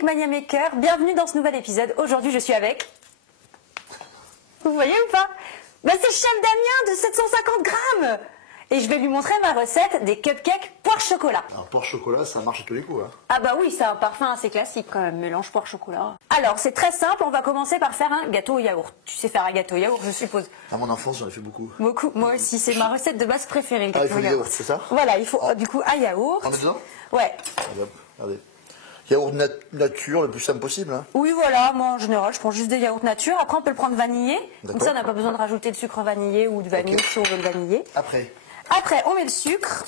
Cake Mania Maker, bienvenue dans ce nouvel épisode. Aujourd'hui je suis avec... Vous voyez ou pas? Bah, c'est Chef Damien de 750 grammes. Et je vais lui montrer ma recette des cupcakes poire chocolat. Alors poire chocolat, ça marche à tous les coups. Hein. Ah bah oui, c'est un parfum assez classique quand même, mélange poire chocolat. Alors c'est très simple, on va commencer par faire un gâteau au yaourt. Tu sais faire un gâteau au yaourt, je suppose? À mon enfance, j'en ai fait beaucoup. Beaucoup, moi aussi, c'est ma recette de base préférée, le gâteau il faut au du yaourt. yaourt, c'est ça? Voilà, il faut du coup un yaourt. On met dedans? Ouais. Allez, hop, regardez. Yaourt nature, le plus simple possible. Hein. Oui, voilà, moi en général, je prends juste des yaourts nature. Après, on peut le prendre vanillé. Comme ça, on n'a pas besoin de rajouter de sucre vanillé ou de vanille si on veut le vaniller. Après, on met le sucre.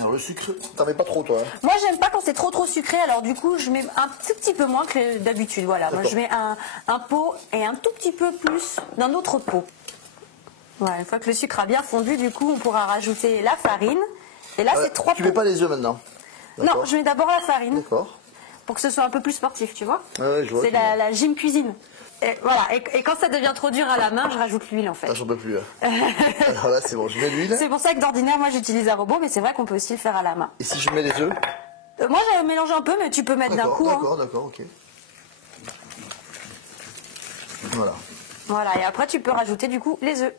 Alors le sucre, t'en mets pas trop toi? Hein. Moi, j'aime pas quand c'est trop sucré, alors du coup, je mets un tout petit peu moins que d'habitude. Voilà, moi je mets un pot et un tout petit peu plus d'un autre pot. Voilà, une fois que le sucre a bien fondu, du coup, on pourra rajouter la farine. Et là, c'est 3 pots. Tu mets pas les œufs maintenant? Non, je mets d'abord la farine. D'accord. Pour que ce soit un peu plus sportif, tu vois. Ouais, je vois. C'est la gym cuisine. Et voilà. Et quand ça devient trop dur à la main, je rajoute l'huile en fait. Ah, j'en peux plus. Là. Alors là, c'est bon, je mets l'huile. C'est pour ça que d'ordinaire, moi, j'utilise un robot, mais c'est vrai qu'on peut aussi le faire à la main. Et si je mets les œufs? Moi, j'ai mélangé un peu, mais tu peux mettre d'un coup. D'accord, ok. Voilà. Voilà, et après, tu peux rajouter du coup les œufs.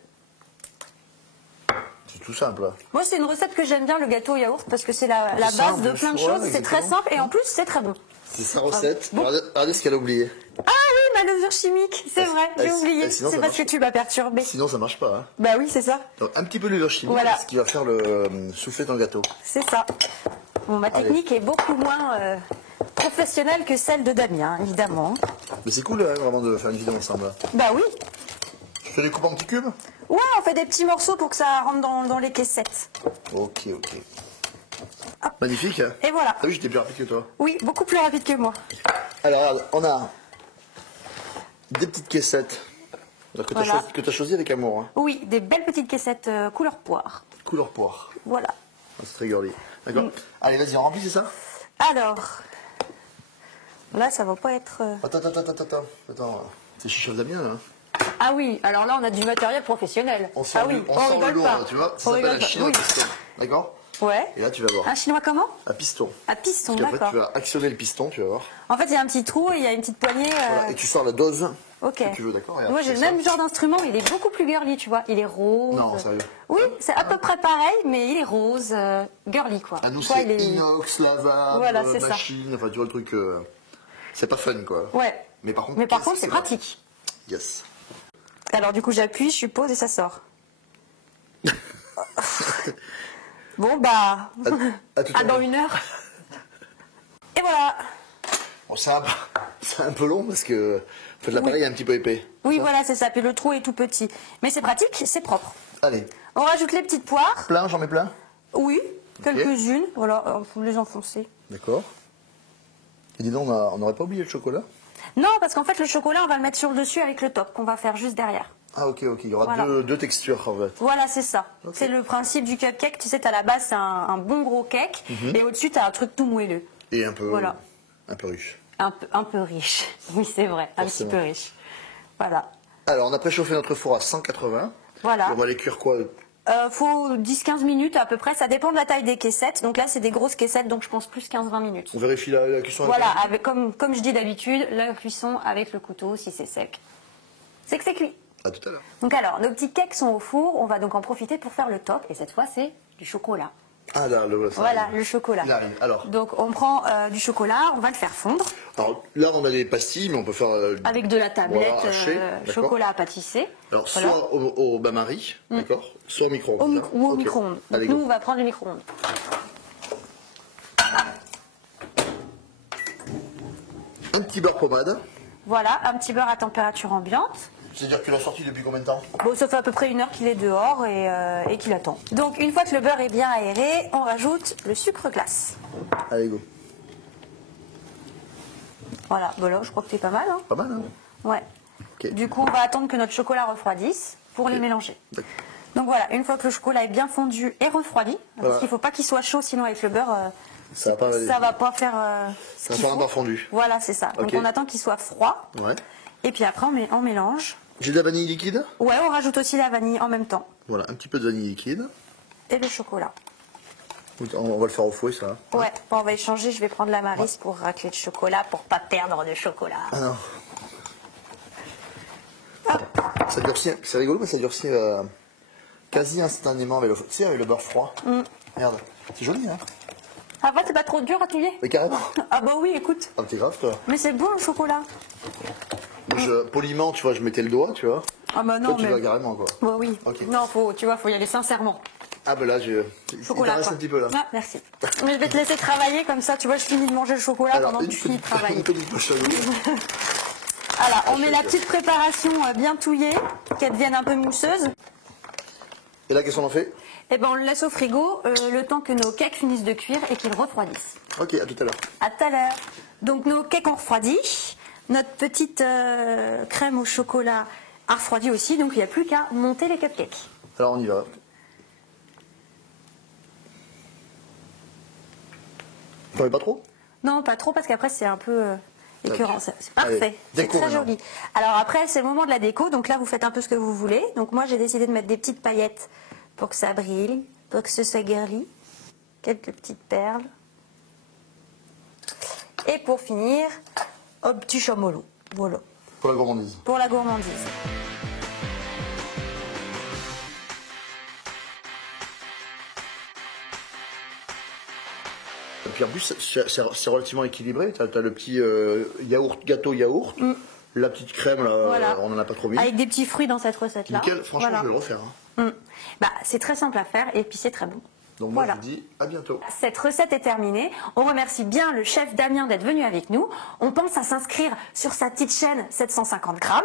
C'est tout simple. Là. Moi, c'est une recette que j'aime bien, le gâteau au yaourt, parce que c'est la base de plein de choses. C'est très simple et en plus, c'est très bon. C'est sa recette. Bon. Regardez ce qu'elle a oublié. Ah oui, ma levure chimique, c'est vrai, j'ai oublié. C'est parce que tu m'as perturbé. Sinon, ça marche pas. Hein. Bah oui, c'est ça. Donc, un petit peu de levure chimique, ce qui va faire le souffler dans le gâteau. C'est ça. Bon, ma technique est beaucoup moins professionnelle que celle de Damien, évidemment. Mais c'est cool, hein, vraiment, de faire une vidéo ensemble. Là. Bah oui. Tu fais les coupes en petits cubes? Ouais, on fait des petits morceaux pour que ça rentre dans les caissettes. Ok. Hop. Magnifique. Hein. Et voilà. Ah oui, j'étais plus rapide que toi. Oui, beaucoup plus rapide que moi. Alors, regarde, on a des petites caissettes que tu as choisies avec amour. Hein. Oui, des belles petites caissettes couleur poire. Couleur poire. Voilà. Ah, c'est très girly. D'accord. Allez, vas-y, on remplit, c'est ça? Alors, là, ça va pas être... Attends. C'est chez Chef Damien, là. Ah oui, alors là, on a du matériel professionnel. On sort le lourd, là, tu vois. Ça s'appelle un chinois piston. D'accord? Ouais. Et là, tu vas voir. Un chinois comment? Un piston. Un piston, d'accord. En fait, tu vas actionner le piston, tu vas voir. En fait, il y a un petit trou et il y a une petite poignée. Voilà, et tu sors la dose que tu veux, d'accord? Moi, j'ai le même genre d'instrument, il est beaucoup plus girly, tu vois. Il est rose. Non, sérieux? Oui, c'est à peu près pareil, mais il est rose, girly, quoi. Ah, nous, c'est inox, lavable, voilà, machine, enfin, tu vois le truc... C'est pas fun, quoi. Ouais. Mais par contre, c'est pratique. Yes. Alors, du coup, j'appuie, je suppose, et ça sort. Bon, bah... à dans 1 heure. Et voilà. Bon, c'est un peu long parce que en fait, l'appareil est un petit peu épais. Oui, voilà, c'est ça. Puis le trou est tout petit. Mais c'est pratique, c'est propre. Allez. On rajoute les petites poires. Plein, j'en mets plein? Oui, quelques-unes. Voilà, il faut les enfoncer. D'accord. Et dis donc, on n'aurait pas oublié le chocolat? Non, parce qu'en fait, le chocolat, on va le mettre sur le dessus avec le top qu'on va faire juste derrière. Ah, ok. Il y aura deux textures, en fait. Voilà, c'est ça. Okay. C'est le principe du cupcake. Tu sais, à la base, c'est un bon gros cake. Et au-dessus, tu as un truc tout moelleux. Et un peu riche. Un peu riche. Oui, c'est vrai. Forcément. Un petit peu riche. Voilà. Alors, on a préchauffé notre four à 180. Voilà. Et on va les cuire quoi? Faut 10-15 minutes à peu près. Ça dépend de la taille des caissettes. Donc là, c'est des grosses caissettes, donc je pense plus 15-20 minutes. On vérifie la cuisson? Voilà, comme je dis d'habitude, la cuisson avec le couteau, si c'est sec. C'est que c'est cuit. À tout à l'heure. Donc alors, nos petits cakes sont au four. On va donc en profiter pour faire le top. Et cette fois, c'est du chocolat. Ah là, voilà, le chocolat. Là, alors. Donc on prend du chocolat, on va le faire fondre. Alors là, on a des pastilles, mais on peut faire... avec de la tablette, chocolat à pâtisser. Alors, soit au bain-marie, d'accord, soit au micro-ondes. Ou au micro-ondes. Nous, on va prendre le micro-ondes. Un petit beurre pommade. Voilà, un petit beurre à température ambiante. C'est-à-dire que tu l'as sorti depuis combien de temps? Bon, ça fait à peu près 1 heure qu'il est dehors et qu'il attend. Donc, une fois que le beurre est bien aéré, on rajoute le sucre glace. Allez, go. Voilà, voilà, je crois que c'est pas mal. Hein. Pas mal, hein? Ouais. Okay. Du coup, on va attendre que notre chocolat refroidisse pour les mélanger. Donc voilà, une fois que le chocolat est bien fondu et refroidi, parce qu'il ne faut pas qu'il soit chaud, sinon avec le beurre, ça va pas faire... ça va pas avoir fondu. Voilà, c'est ça. Donc on attend qu'il soit froid. Ouais. Et puis après, on mélange. J'ai de la vanille liquide? Ouais, on rajoute aussi la vanille en même temps. Voilà, un petit peu de vanille liquide. Et le chocolat. On va le faire au fouet, ça. Ouais, bon, on va échanger. Je vais prendre la Maryse pour racler de chocolat, pour pas perdre de chocolat. Ah non. Ça durcit, c'est rigolo, mais ça durcit quasi instantanément avec tu sais, avec le beurre froid. Regarde, c'est joli, hein. Après, c'est pas trop dur à touiller? Mais carrément. Ah bah oui, écoute. Ah, t'es grave, toi. Mais c'est bon le chocolat. Moi, poliment, tu vois, je mettais le doigt, tu vois. Ah bah non, toi, tu vas carrément, quoi. Bah oui. Ok. Non, tu vois, faut y aller sincèrement. Ah bah là, Chocolat, il reste quoi. un petit peu, là. Ah, merci. Mais je vais te laisser travailler, comme ça, tu vois, je finis de manger le chocolat pendant que tu finis de travailler. Une petite poche à l'eau. Voilà, on met la petite préparation bien touillée, qu'elle devienne un peu mousseuse. Et là, qu'est-ce qu'on en fait? Et ben on le laisse au frigo le temps que nos cakes finissent de cuire et qu'ils refroidissent. Ok, à tout à l'heure. À tout à l'heure. Donc nos cakes ont refroidi, notre petite crème au chocolat a refroidi aussi, donc il n'y a plus qu'à monter les cupcakes. Alors on y va. T'en mets pas trop? Non, pas trop, parce qu'après c'est un peu écœurant. C'est parfait, Allez, c'est déco, très maintenant. joli. Alors après, c'est le moment de la déco, donc là vous faites un peu ce que vous voulez. Donc moi j'ai décidé de mettre des petites paillettes pour que ça brille, pour que ce soit girly. Quelques petites perles. Et pour finir, hop, petit chamallow. Voilà, Pour la gourmandise. pour la gourmandise. Et puis en plus, c'est relativement équilibré. T'as le petit yaourt, gâteau yaourt. La petite crème, là, Voilà. on n'en a pas trop mis. Avec des petits fruits dans cette recette-là. Nickel, franchement, Voilà. je vais le refaire. Hein. Bah, c'est très simple à faire et puis c'est très bon. Donc moi, Voilà. je vous dis à bientôt. Cette recette est terminée. On remercie bien le chef Damien d'être venu avec nous. On pense à s'inscrire sur sa petite chaîne 750 grammes.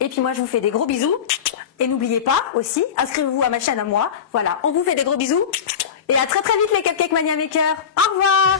Et puis moi, je vous fais des gros bisous. Et n'oubliez pas aussi, inscrivez-vous à ma chaîne à moi. Voilà, on vous fait des gros bisous. Et à très très vite les Cupcake Mania Makers. Au revoir!